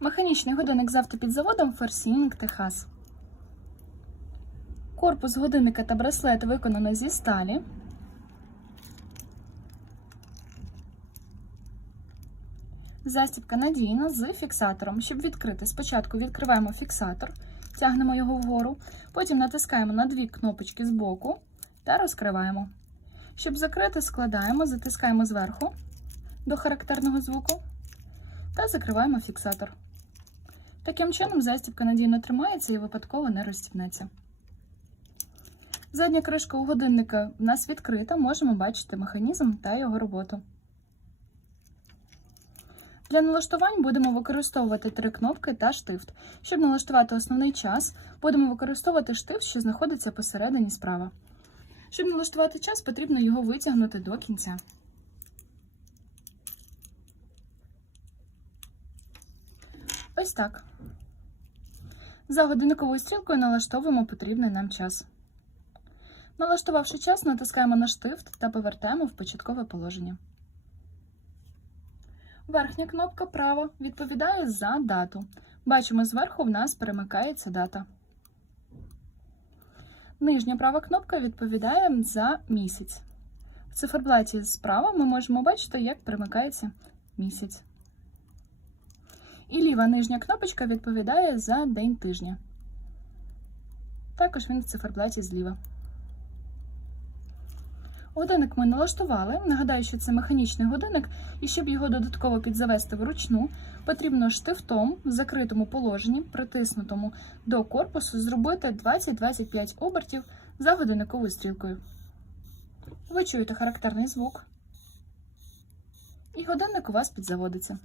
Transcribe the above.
Механічний годинник з автопідзаводом Форсінг Техас. Корпус годинника та браслет виконано зі сталі. Застібка надійна з фіксатором. Щоб відкрити, спочатку відкриваємо фіксатор, тягнемо його вгору, потім натискаємо на дві кнопочки збоку та розкриваємо. Щоб закрити, складаємо, затискаємо зверху до характерного звуку та закриваємо фіксатор. Таким чином, застібка надійно тримається і випадково не розстібнеться. Задня кришка у годинника в нас відкрита, можемо бачити механізм та його роботу. Для налаштувань будемо використовувати три кнопки та штифт. Щоб налаштувати основний час, будемо використовувати штифт, що знаходиться посередині справа. Щоб налаштувати час, потрібно його витягнути до кінця. Ось так. За годинниковою стрілкою налаштовуємо потрібний нам час. Налаштувавши час, натискаємо на штифт та повертаємо в початкове положення. Верхня кнопка права відповідає за дату. Бачимо, зверху в нас перемикається дата. Нижня права кнопка відповідає за місяць. В циферблаті справа ми можемо бачити, як перемикається місяць. І ліва нижня кнопочка відповідає за день тижня. Також він в циферблаті зліва. Годинник ми налаштували. Нагадаю, що це механічний годинник, і щоб його додатково підзавести вручну, потрібно штифтом в закритому положенні, притиснутому до корпусу, зробити 20-25 обертів за годинниковою стрілкою. Ви чуєте характерний звук, і годинник у вас підзаводиться.